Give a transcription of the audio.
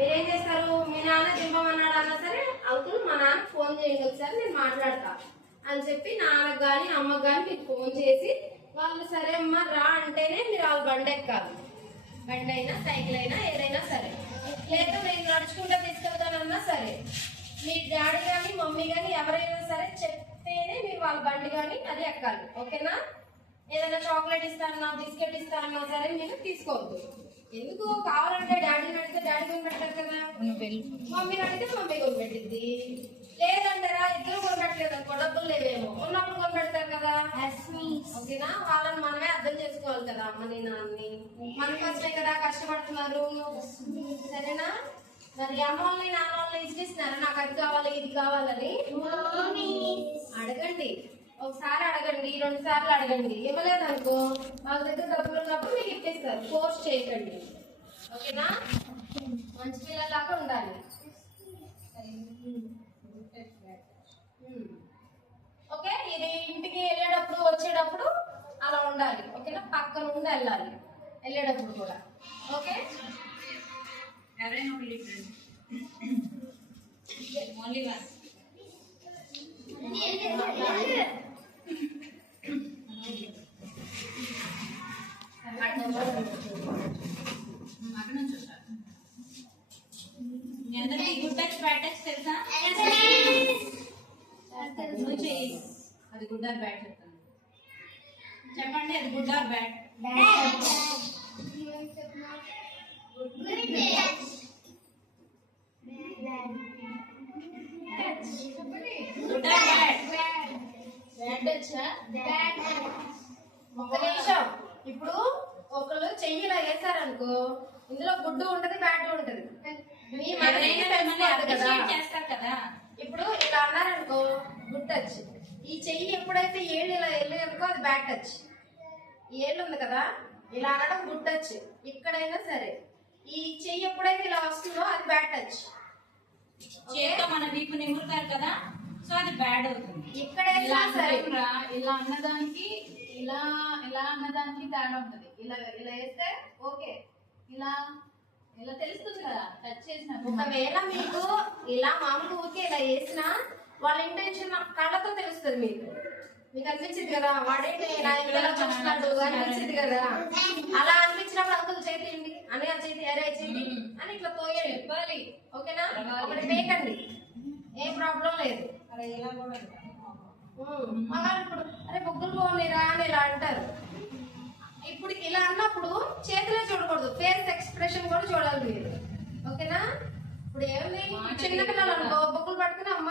మీరేం చేస్తారు? మీ నాన్న దింపమన్నాడు అన్నా సరే అంకుల్ మా నాన్న ఫోన్ చేయండి ఒకసారి నేను మాట్లాడతా అని చెప్పి నాన్నకు కానీ అమ్మకు కానీ మీకు ఫోన్ చేసి వాళ్ళు సరే అమ్మ రా అంటేనే మీరు వాళ్ళు బండి ఎక్కాలి. బండి అయినా సైకిల్ అయినా ఏదైనా సరే. లేదా నేను నడుచుకుంటూ తీసుకెళ్తానన్నా సరే మీ డాడీ కానీ మమ్మీ కానీ ఎవరైనా సరే చెప్తేనే మీరు వాళ్ళ బండి కానీ అది ఎక్కాలి. ఓకేనా? ఏదైనా చాక్లెట్ ఇస్తానన్నా బిస్కెట్ ఇస్తానన్నా సరే మీరు తీసుకోవద్దు. ఎందుకు? కావాలి డాడీ కొని పెడతారు కదా? మమ్మీని అడిగితే మమ్మీ కొని పెట్టింది లేదంటారా ఇద్దరు కొనట్లేదు అనుకో డబ్బులు లేవేమో. ఉన్నప్పుడు కొని పెడతారు కదా ఓకేనా? వాళ్ళని మనమే అర్థం చేసుకోవాలి కదా అమ్మని నాన్నని. మన కోసమే కదా కష్టపడుతున్నారు. సరేనా? మరి అమ్మ వాళ్ళని నాన్న వాళ్ళని ఇచ్చిస్తున్నారా నాకు అది కావాలి ఇది కావాలని? అడగండి. ఒకసారి అడగండి రెండు సార్లు అడగండి. ఇవ్వలేదు అనుకో వాళ్ళ దగ్గర డబ్బులు ఉన్నప్పుడు మీకు ఇప్పిస్తారు ఫోర్స్ చేయకండి. ఓకేనా? మంచి పిల్లలాగా ఉండాలి. ఓకే ఇది ఇంటికి వెళ్ళేటప్పుడు వచ్చేటప్పుడు అలా ఉండాలి. ఓకేనా? పక్కన ఉండి వెళ్ళాలి. వెళ్ళేటప్పుడు కూడా. ఓకే? ఎవరైనా. Only one. అక్కడ నుంచి వస్తారు. మీ అందరికీ గుడ్ టచ్ టచ్ తెలుసా? అది గుడ్ ఆర్ బ్యాడ్ చెప్తాను. చెప్పండి అది good or bad good or bat bad వచ్చా నిమిషం. ఇప్పుడు ఒకళ్ళు చెయ్యి ఇలా వేసారనుకో ఇందులో గుడ్డు ఉంటది బ్యాట్ ఉంటది మీ మనసుకి ఎవరైనా మిమ్మల్ని తెలిసిపోతుంది కదా అప్రిషియేట్ చేస్తారు కదా. ఇప్పుడు ఇలా అన్నారనుకో గుడ్ టచ్ ఈ చెయ్యి ఎప్పుడైతే ఏళ్ళు ఇలా వెళ్ళారనుకో అది బ్యాడ్ టచ్ ఈ ఏళ్ళు ఉంది కదా ఇలా అనడం గుడ్ టచ్ ఇక్కడైనా సరే. ఈ చెయ్యి ఎప్పుడైతే ఇలా వస్తుందో అది బ్యాడ్ టచ్ చేత్తో మన వీపు నిమురుతారు కదా సో అది బ్యాడ్ అవుతుంది. ఇక్కడైనా ఇలా సరే. ఇలా అన్నదానికి ఇలా ఇలా అన్నదానికి తేడా ఉంటది. ఇలా ఇలా వేస్తే ఓకే ఇలా ఇలా తెలుస్తుంది టచ్ చేసినప్పుడు ఒకవేళ మీకు ఇలా మామూలు ఊరికే ఇలా వేసినా వాళ్ళ ఇంటెన్షన్ కళ్ళతో తెలుస్తుంది మీకు. మీకు అనిపించింది కదా వాడేంటి నా ఇంతలా చూస్తున్నాడు అనిపించింది కదా. అలా అనిపించినప్పుడు అంకుల్ చేతి ఏంటి? అని ఆ చేతి అరే చేతి అని ఇట్లా తోయండి చెప్పాలి ఓకేనా? ఒకటి మేకండి ఏం ప్రాబ్లం లేదు. ఇలా మళ్ళా ఇప్పుడు అరే బొగ్గులు పోనీరా అని ఇలా అంటారు. ఇప్పుడు ఇలా అన్నప్పుడు చేతిలో చూడకూడదు. ఫేస్ ఎక్స్ప్రెషన్ కూడా చూడాలి మీరు. ఓకేనా? ఇప్పుడు ఏమి చిన్న పిల్లలు అనుకో బొగ్గులు పట్టుకుని అమ్మ